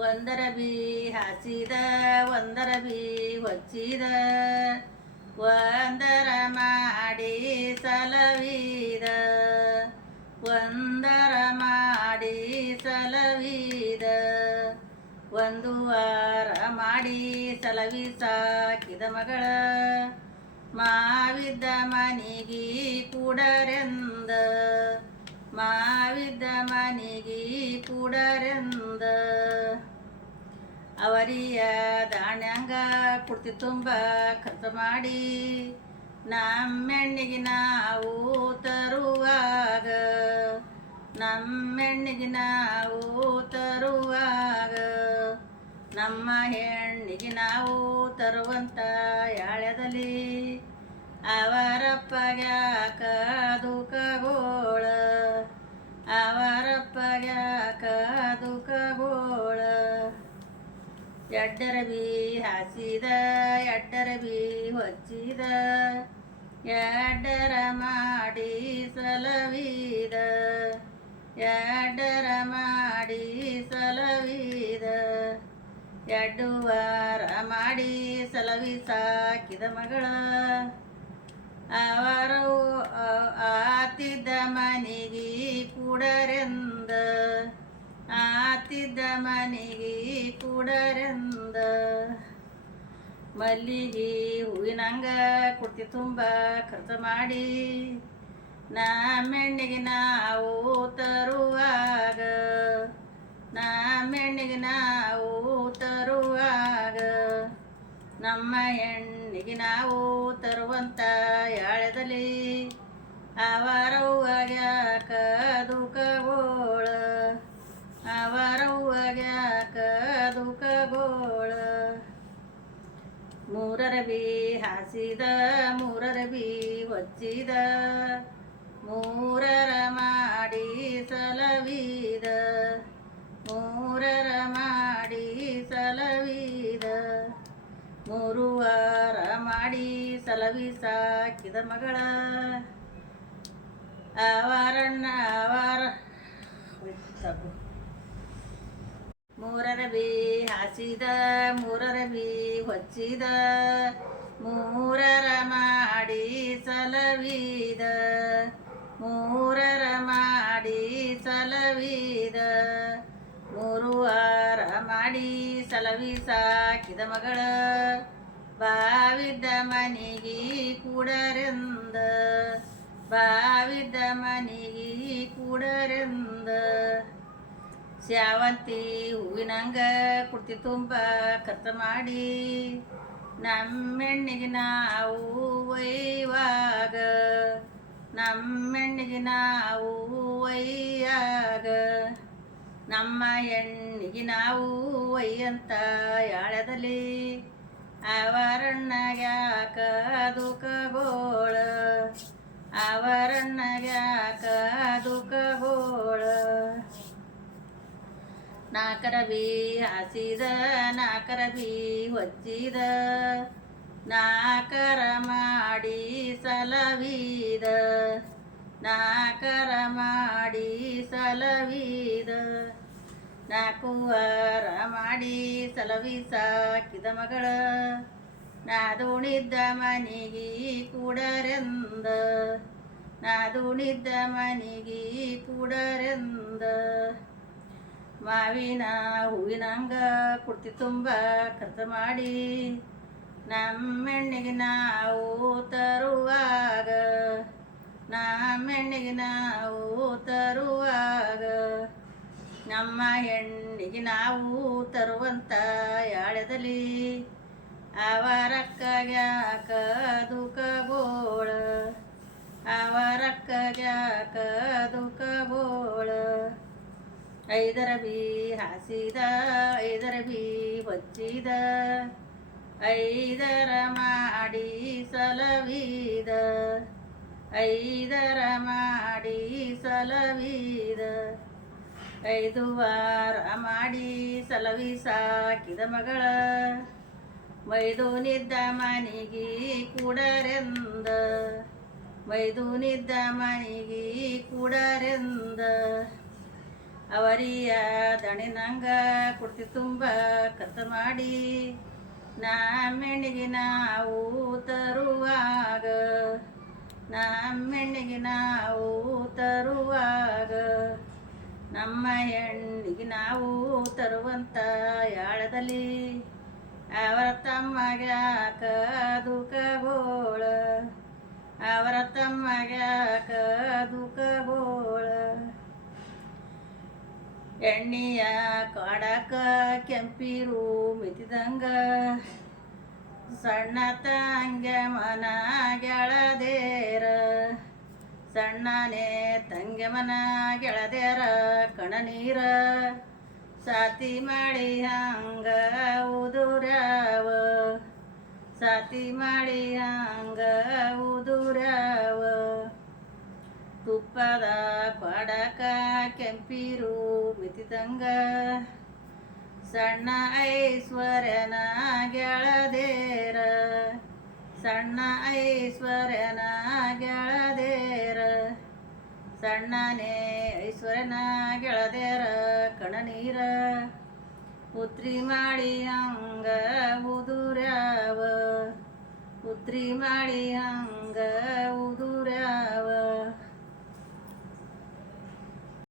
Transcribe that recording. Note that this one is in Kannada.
ಒಂದರ ಬಿ ಹಾಸಿದ, ಒಂದರ ಬಿ ಹೊಚ್ಚಿದ. ಒಂದರ ಮಾಡಿ ಸಲವಿದ. ಒಂದರ ಮಾಡಿ ಸಲವಿದ. ಒಂದು ವಾರ ಮಾಡಿ ಸಲವಿ ಸಾಕಿದ ಮಗಳ. ಮಾವಿದ್ದ ಮನಿಗಿ ಕೂಡರೆಂದ. ಮಾವಿದ್ದ ಮನಿಗಿ ಕೂಡರೆಂದ. ಅವರಿಯ ದಾಣ್ಯಾಂಗ ಕುಡ್ತಿ ತುಂಬ ಖರ್ಚು ಮಾಡಿ. ನಮ್ಮೆಣ್ಣಿಗೆ ನಾವು ತರುವಾಗ, ನಮ್ಮೆಣ್ಣಿಗೆ ನಾವು ತರುವಾಗ, ನಮ್ಮ ಹೆಣ್ಣಿಗೆ ನಾವು ತರುವಂತ ಯಾಳ್ಯದಲ್ಲಿ ಅವರಪ್ಪಗ್ಯಾಕ ಎಡ್ಡರ ಬಿ ಹಾಸಿದ, ಎಡ್ಡರ ಬಿ ಹೊಚ್ಚಿದ, ಎಡ್ಡರ ಮಾಡಿ ಸಲವಿದ, ಎಡ್ಡರ ಮಾಡಿ ಸಲವಿದ ಎರಡು ವಾರ ಮಾಡಿ ಸಲವಿ ಸಾಕಿದ ಮಗಳ. ಅವರು ಆತಿದ್ದ ಮನೆಗೆ ಕೂಡರೆಂದ, ಆತಿದ್ದ ಮನೆಗೆ ಕೂಡರೆಂದ ಮಲ್ಲಿಗೆ ಹೂವಿನಂಗ ಕುರ್ತಿ ತುಂಬ ಖರ್ಚು ಮಾಡಿ ನಮ್ಮೆಣ್ಣಿಗೆ ನಾವು ತರುವಾಗ ನಮ್ಮೆಣ್ಣಿಗೆ ನಾವು ತರುವಾಗ, ನಮ್ಮ ಹೆಣ್ಣಿಗೆ ನಾವು ತರುವಂತ ಯಾಳದಲ್ಲಿ ಅವರವ್ವಗ್ಯಾಕ ದುಃಖಗೋಳ ದುಃಖಗೋಳ. ಮೂರರ ಬಿ ಹಾಸಿದ, ಮೂರರ ಬಿ ಹೊಚ್ಚಿದ ಮೂರರ ಮಾಡಿ ಸಲವಿದ. ಮೂರರ ಮಾಡಿ ಸಲವಿದ. ಮೂರು ವಾರ ಮಾಡಿ ಸಲವಿ ಸಾಕಿದ ಮಗಳ. ಅವರನ್ನ ಅವರ ಸಾಕು. ಮೂರರ ಬಿ ಹಾಸಿದ, ಮೂರರ ಬಿ ಹೊಚ್ಚಿದ, ಮೂರರ ಮಾಡಿ ಸಲವಿದ, ಮೂರರ ಮಾಡಿ ಸಲವಿದ, ಮೂರು ವಾರ ಮಾಡಿ ಸಲವಿ ಸಾಕಿದ ಮಗಳ, ಬಾವಿದ್ದ ಮನೆಗೆ ಕೂಡರಿಂದ, ಬಾವಿದ್ದ ಮನೆಗೆ ಕೂಡರೆಂದ. ಶಾವಂತಿ ಹೂವಿನಂಗ ಕುರ್ತಿ ತುಂಬ ಕತ್ತ ಮಾಡಿ, ನಮ್ಮೆಣ್ಣಿಗೆ ನಾವು ಒಯ್ಯುವಾಗ, ನಮ್ಮೆಣ್ಣಿಗೆ ನಾವು ಒಯ್ಯಾಗ, ನಮ್ಮ ಹೆಣ್ಣಿಗೆ ನಾವು ಒಯ್ಯಂತ ಯಾಳದಲ್ಲಿ? ಅವರಣ್ಣಗ್ಯಾಕ ದುಃಖಗೋಳ ಅವರಣ್ಣಗ್ಯಾಕ ದುಃಖಗೋಳ ನಾಲ್ಕರ ಬಿ ಹಾಸಿದ ನಾಕರ ಬಿ ಹೊಚ್ಚಿದ. ನಾಕರ ಮಾಡಿ ಸಲವೀದ. ನಾಕರ ಮಾಡಿ ಸಲವೀದ. ನಾಕುವರ ವಾರ ಮಾಡಿ ಸಲವಿ ಸಾಕಿದ ಮಗಳ. ನಾದುಣಿದ್ದ ಮನೆಗೆ ಕೂಡರೆಂದ. ನಾದುಣಿದ್ದ ಮನೆಗೆ ಕೂಡರೆಂದ. ಮಾವಿನ ಹೂವಿನಂಗ ಕುರ್ತಿ ತುಂಬ ಖರ್ಚು ಮಾಡಿ ನಮ್ಮೆಣ್ಣಿಗೆ ನಾವು ತರುವಾಗ, ನಮ್ಮೆಣ್ಣಿಗೆ ನಾವು ತರುವಾಗ, ನಮ್ಮ ಹೆಣ್ಣಿಗೆ ನಾವು ತರುವಂತ ಯಾಳದಲ್ಲಿ ಅವರಕ್ಕಗ್ಯಾಕ ದುಃಖಗೋಳ ಅವರಕ್ಕಗ್ಯಾಕ ದುಃಖಗೋಳ ಐದರ ಬಿ ಹಾಸಿದ, ಐದರ ಬಿ ಹೊಚ್ಚಿದ, ಐದರ ಮಾಡಿ ಸಲವಿದ, ಐದರ ಮಾಡಿ ಸಲವಿದ, ಐದು ವಾರ ಮಾಡಿ ಸಲವಿ ಸಾಕಿದ ಮಗಳ. ಮೈದೂನಿದ್ದ ಮನೆಗೆ ಕೂಡರೆಂದ ಮೈದೂನಿದ್ದ ಮನೆಗೆ ಕೂಡರೆಂದ ಅವರಿಯ ದಣಿನಂಗ ಕುರ್ತಿ ತುಂಬ ಕರ್ತ ಮಾಡಿ ನಮ್ಮೆಣ್ಣಿಗೆ ನಾವು ತರುವಾಗ ನಮ್ಮೆಣ್ಣಿಗೆ ನಾವು ತರುವಾಗ, ನಮ್ಮ ಹೆಣ್ಣಿಗೆ ನಾವು ತರುವಂತ ಯಾಳದಲ್ಲಿ, ಅವರ ತಮ್ಮಗ್ಯಾಕ ದುಃಖಗೋಳ ಅವರ ತಮ್ಮಗ್ಯಾಕ ದುಃಖಗೋಳ ಎಣ್ಣೆಯ ಕಾಡಕ ಕೆಂಪಿರು ಮಿತಿದಂಗ ಸಣ್ಣ ತಂಗ ಮನ ಗೆಳದೇರ ಸಣ್ಣನೆ ತಂಗೆ ಮನ ಗೆಳದೇರ ಕಣ ನೀರ ಸಾತಿ ಮಾಡಿ ಹಂಗ ಉದುರ್ಯಾವ. ಸಾತಿ ಮಾಡಿ ಹಂಗ ಉದುರ್ಯಾವ. ತುಪ್ಪದ ಕೊಡಕ ಕೆಂಪಿರು ಮಿತಿದಂಗ ಸಣ್ಣ ಐಶ್ವರ್ಯನ ಗೆಳದೇರ ಸಣ್ಣ ಐಶ್ವರ್ಯನ ಗೆಳದೇರ ಸಣ್ಣನೇ ಐಶ್ವರ್ಯನ ಗೆಳದೇರ ಕಣ ನೀರ ಪುತ್ರಿ ಮಾಡಿ ಹಂಗ ಉದುರ್ಯಾವ. ಪುತ್ರಿ ಮಾಡಿ ಹಂಗ ಉದುರ್ಯಾವ.